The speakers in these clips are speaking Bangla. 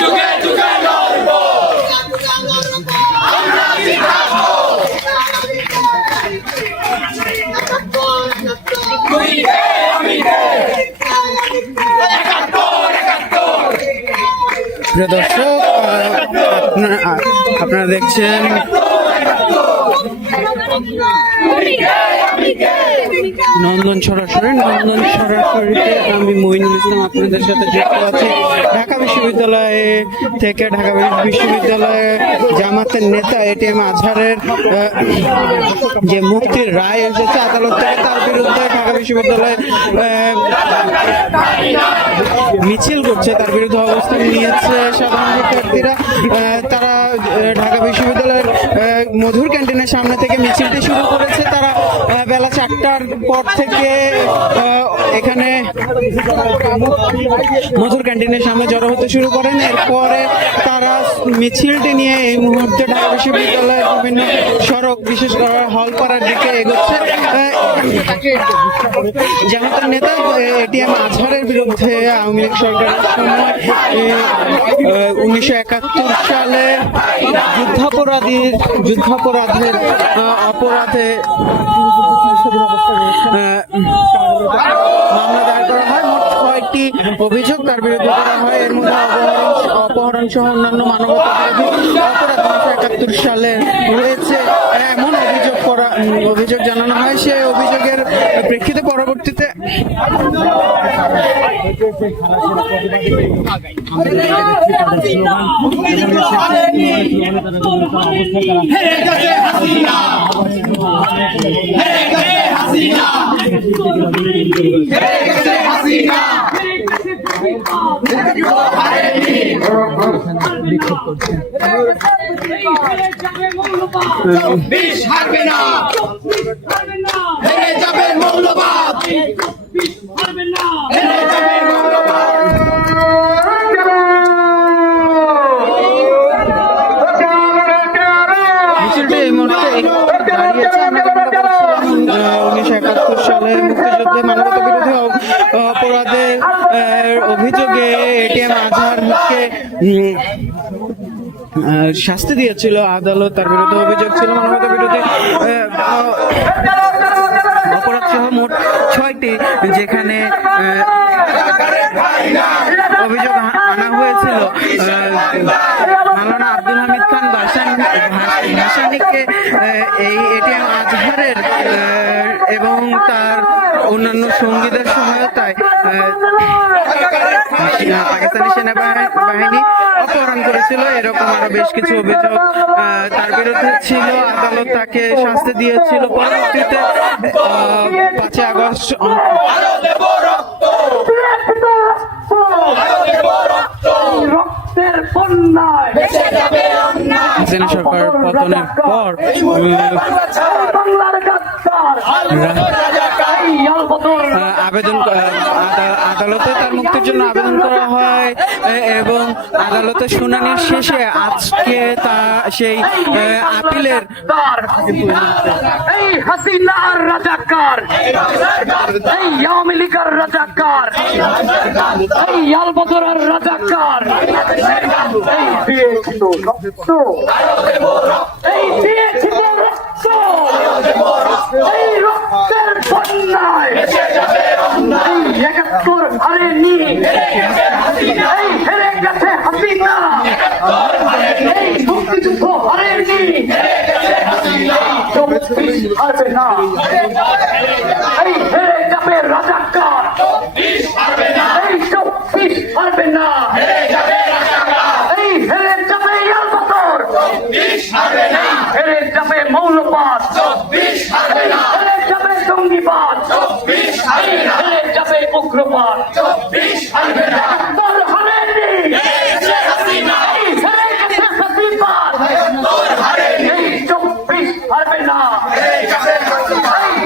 যুগে যুগে লড়ব আমরা জিতাবো তুই কে আমি কে একাত্তর একাত্তর। প্রিয় দর্শক, আপনারা দেখছেন নন্দন সরাসরিতে আমি মঈনুল ইসলাম আপনাদের সাথে যুক্ত আছি ঢাকা বিশ্ববিদ্যালয়ে থেকে। ঢাকা বিশ্ববিদ্যালয়ে জামাতের নেতা এটিএম আজহারের যে মুক্তির রায় এসেছে আদালত থেকে, তার বিরুদ্ধে ঢাকা বিশ্ববিদ্যালয়ে মিছিল করছে, তার বিরুদ্ধে অবস্থান নিয়েছে সাধারণ শিক্ষার্থীরা। তারা ঢাকা বিশ্ববিদ্যালয়ের মধুর ক্যান্টিনের সামনে থেকে মিছিলটি শুরু করেছে। তারা বেলা 4টার পর থেকে এখানে মধুর ক্যান্টিনের সামনে জড়ো হতে শুরু করেন। এরপরে তারা মিছিলটি নিয়ে এই মুহূর্তে ঢাকা বিশ্ববিদ্যালয়ের বিভিন্ন সড়ক, বিশেষ করে হলপাড়ার দিকে এগোচ্ছে। জামাতের নেতা এটিএম আজহারের বিরুদ্ধে আওয়ামী লীগ সরকারের সময় 1971 সালে যুদ্ধাপরাধের অপরাধে মামলা দায়ের করা হয়। মোট 6টি অভিযোগ তার বিরুদ্ধে করা হয়। এর মধ্যে অপহরণ সহ অন্যান্য মানবতা বিরোধী অপরাধ 1971 সালে রয়েছে এমন অভিযোগ জানানো হয়। সে অভিযোগের প্রেক্ষিতে পরবর্তীতে মিছিলটি এই মুহূর্তে দাঁড়িয়েছে। 1971 সালে মুক্তিযুদ্ধে মানবতা বিরোধী অপরাধের অভিযোগে এটিএম আজহারকে শাস্তি দিয়েছিল আদালত। তার বিরুদ্ধে অভিযোগ ছিল মানবতা বিরোধী অপরাধ সহ মোট 6টি, যেখানে অভিযোগ আনা হয়েছিল মাওলানা আব্দুল হামিদ খান ভাসানীকে এই এটিএম আজহারের এবং তার অন্যান্য সঙ্গীদের সহায়তায় পাকিস্তানি সেনাবাহিনী অপহরণ করেছিল। এরকম আরো বেশ কিছু অভিযোগ তার বিরুদ্ধে ছিল। আদালত তাকে শাস্তি দিয়েছিল। পরবর্তীতে 5 আগস্ট হাসিনা সরকার পতনের পর আদালতে তার মুক্তির জন্য আবেদন করা হয় এবং আদালতের শুনানির শেষে আজকে সেই আপিলের এই হাসিনার রাজাকার, এই আওয়ামী লীগের রাজাকার, এই আলবদরের রাজাকার, এই দিয়েছিল রক্ত, এই দিয়েছিল রক্ত, এই রক্তের বন্যায় এই 71 হারেনি, এই হেরে গেছে হাসিনা, এই মুক্তিযুদ্ধ হারেনি, হারবে না, এই হেরে যাবে রাজাকার, এই 24 হারবে না, এই হেরে যাবে আলবদর, হেরে যাবে মৌলবাদ, হেরে যাবে জঙ্গিবাদ, হেরে যাবে উগ্রবাদ, একাত্তর হারেনি, এই হেরে গেছে ফ্যাসিবাদ, এই 24 হারবে না, এই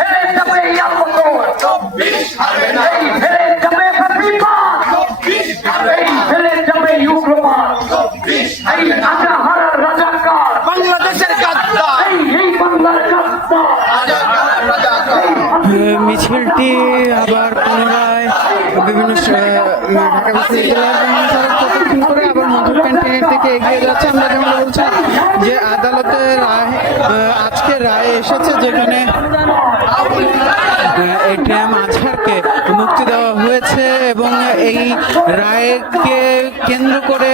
হেরে যাবে আলবদর, এই হেরে যাবে ফ্যাসিবাদ, এই হেরে যাবে উগ্রবাদ, এই আজাহারার রাজাকার, বাংলাদেশের গাদ্দার, এই বাংলার গাদ্দার। মিছিলটি আবার পুনরায় বিভিন্ন ঢাকা বিশ্ববিদ্যালয়ের পরিদর্শন করে আবার মধুর ক্যান্টিনের দিকে এগিয়ে যাচ্ছে। আমরা যেমন বলছি যে আদালতের রায় আজকে রায় এসেছে, যেখানে এটিএম আজহারকে মুক্তি দেওয়া হয়েছে এবং এই রায়কে কেন্দ্র করে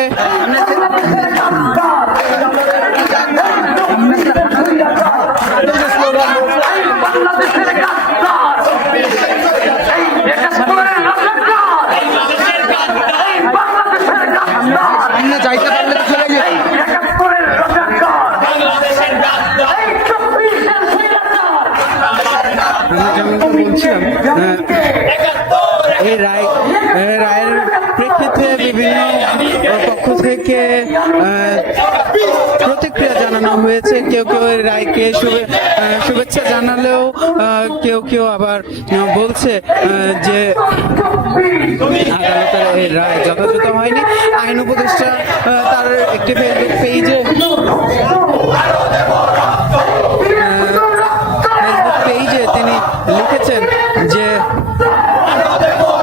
বাংলাদেশের গাদ্দার, এই একাত্তরের রাজাকার, এই বাংলাদেশের গাদ্দার, যাইতে পারলে তো চলে যাই। এই একাত্তরের রাজাকার, এই 24-এর স্বৈরাচার। আমরা যেমন বলছিলাম এই রায়ের প্রেক্ষিতে বিভিন্ন পক্ষ থেকে প্রতিক্রিয়া জানানো হয়েছে। কেউ কেউ এই রায়কে শুভেচ্ছা জানালেও কেউ কেউ আবার বলছে যে আদালতের এই রায় যথাযথ হয়নি। আইন উপদেষ্টা তার একটি ফেসবুক পেজে তিনি লিখেছেন যে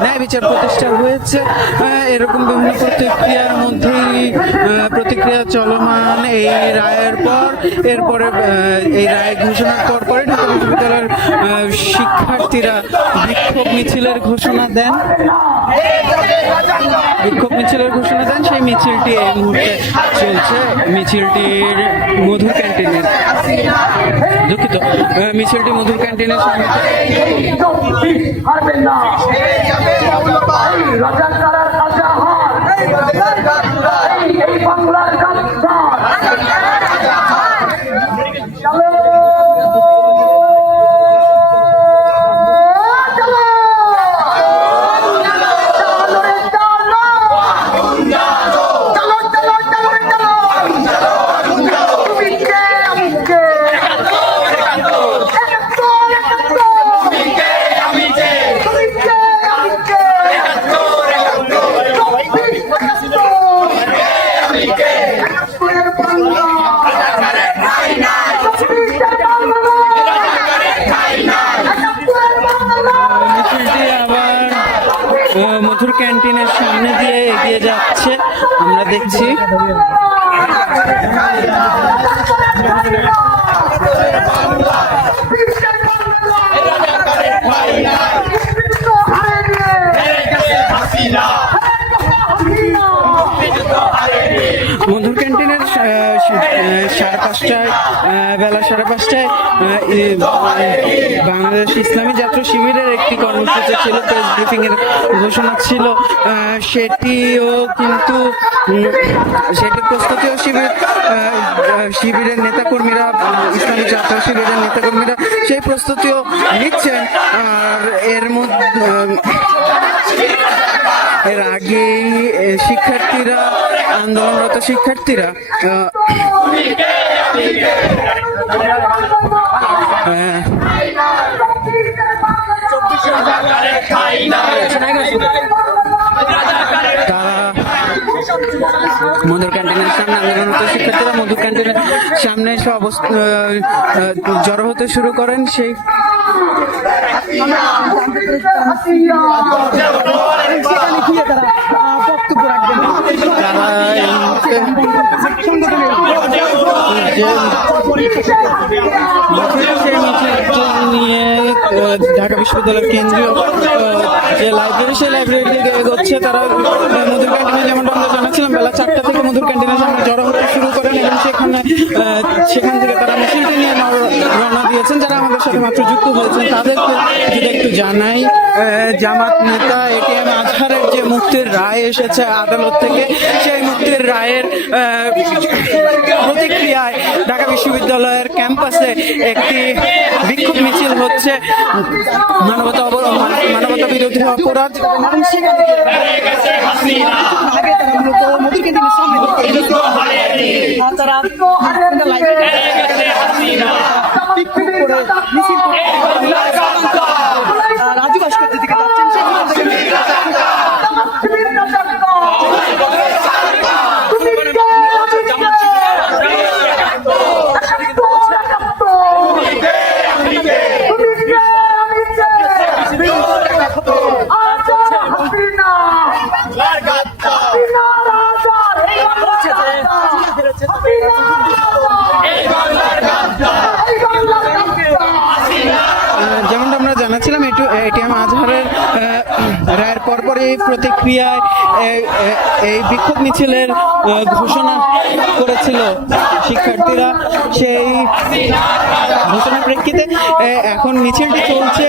ন্যায় বিচার প্রতিষ্ঠা হয়েছে। এরকম বিভিন্ন প্রতিক্রিয়ার মধ্যেই প্রতিক্রিয়া চলমান এই রায়ের পর। এরপরে এই রায় ঘোষণার পরে ঢাকা বিশ্ববিদ্যালয়ের শিক্ষার্থীরা বিক্ষোভ মিছিলের ঘোষণা দেন। সেই মিছিলটি এই মুহূর্তে চলছে। মিছিলটির মধুর ক্যান্টিনের মধুর ক্যান্টিনের সামনে। হারবেন না, এই রাজাকারের আজাহার, এই বাংলার গাদ্দার। চলো মধুর ক্যান্টিনের সামনে দিয়ে এগিয়ে যাচ্ছে, আমরা দেখছি। মধুর ক্যান্টিনের বেলা 5:30 বাংলাদেশ ইসলামী ছাত্র শিবিরের একটি কর্মসূচি ছিল, প্রেস ব্রিফিং এর ঘোষণা ছিল। সেটিও কিন্তু প্রস্তুতিও শিবিরের নেতাকর্মীরা, ইসলামী ছাত্র শিবিরের নেতাকর্মীরা সেই প্রস্তুতিও নিচ্ছেন। আর এর আগেই আন্দোলনরত শিক্ষার্থীরা মধুর ক্যান্টিনের সামনে আন্দোলনরত শিক্ষার্থীরা মধুর ক্যান্টিনের সামনে এসে জড়ো হতে শুরু করেন। সেই নিয়ে ঢাকা বিশ্ববিদ্যালয়ের কেন্দ্রীয় যে লাইব্রেরি, সেই লাইব্রেরির দিকে এগোচ্ছে তারা। মধুর ক্যান্টিনে যেমনটা আমরা জানাচ্ছিলাম, বেলা 4টা থেকে মধুর ক্যান্টিনের সামনে জড়ো হতে শুরু করেন এবং সেখান থেকে তারা মিছিলটি নিয়ে রওনা দিয়েছেন। যারা আমাদের সাথে মাত্র যুক্ত হয়েছেন তাদেরকে যদি একটু জানাই, জামাত নেতা এটিএম আজহারের যে মুক্তির রায় এসেছে আদালত থেকে, সেই মুক্তির রায়ের প্রতিক্রিয়ায় ঢাকা বিশ্ববিদ্যালয়ের ক্যাম্পাসে একটি বিক্ষোভ মিছিল হচ্ছে। মানবতা বিরোধী অপরাধ রাজু ভাস্কর্যের দিকে যাচ্ছেন। হাসিনা প্রতিক্রিয়ায় এই বিক্ষোভ মিছিলের ঘোষণা করেছিল শিক্ষার্থীরা। সেই ঘোষণার প্রেক্ষিতে এখন মিছিলটি চলছে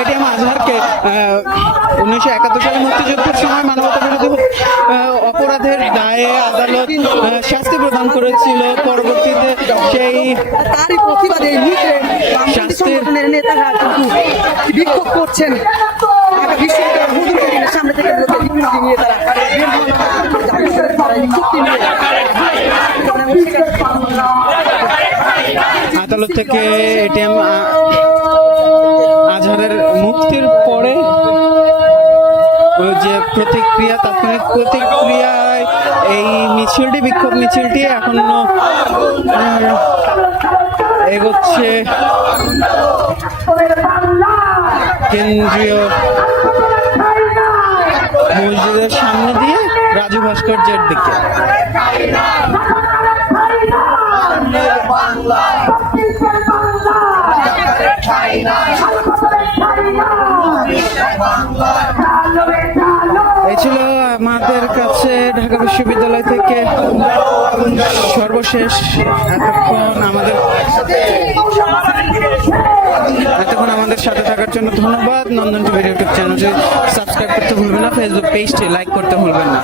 এটিএম আজহারকে 1971 সালে মুক্তিযুদ্ধের সময় মানবতা বিরোধী অপরাধের দায়ে আদালত শাস্তি প্রদান করেছিল। পরবর্তীতে সেই তারই প্রতিবাদে এই মুহূর্তে বামপন্থী সংগঠনের নেতারা কিন্তু বিক্ষোভ করছেন। ঢাকা বিশ্ববিদ্যালয়ের হুজুর কেন্দ্রের সামনে থেকে বিক্ষোভ নিয়ে তারা চুক্তি নিয়ে আদালত থেকে এটিএম আজহারের মুক্তির পরে যে প্রতিক্রিয়া, তাৎক্ষণিক প্রতিক্রিয়ায় এই মিছিলটি, বিক্ষোভ মিছিলটি এখনো এগোচ্ছে কেন্দ্রীয় মসজিদের সামনে দিয়ে রাজু ভাস্কর্যের দিকে। এই ছিল আমাদের কাছে ঢাকা বিশ্ববিদ্যালয় থেকে সর্বশেষ এতক্ষণ আমাদের সাথে থাকার জন্য ধন্যবাদ। নন্দন টিভির ইউটিউব চ্যানেলটি সাবস্ক্রাইব করতে ভুলবেন না, ফেসবুক পেজটি লাইক করতে ভুলবেন না।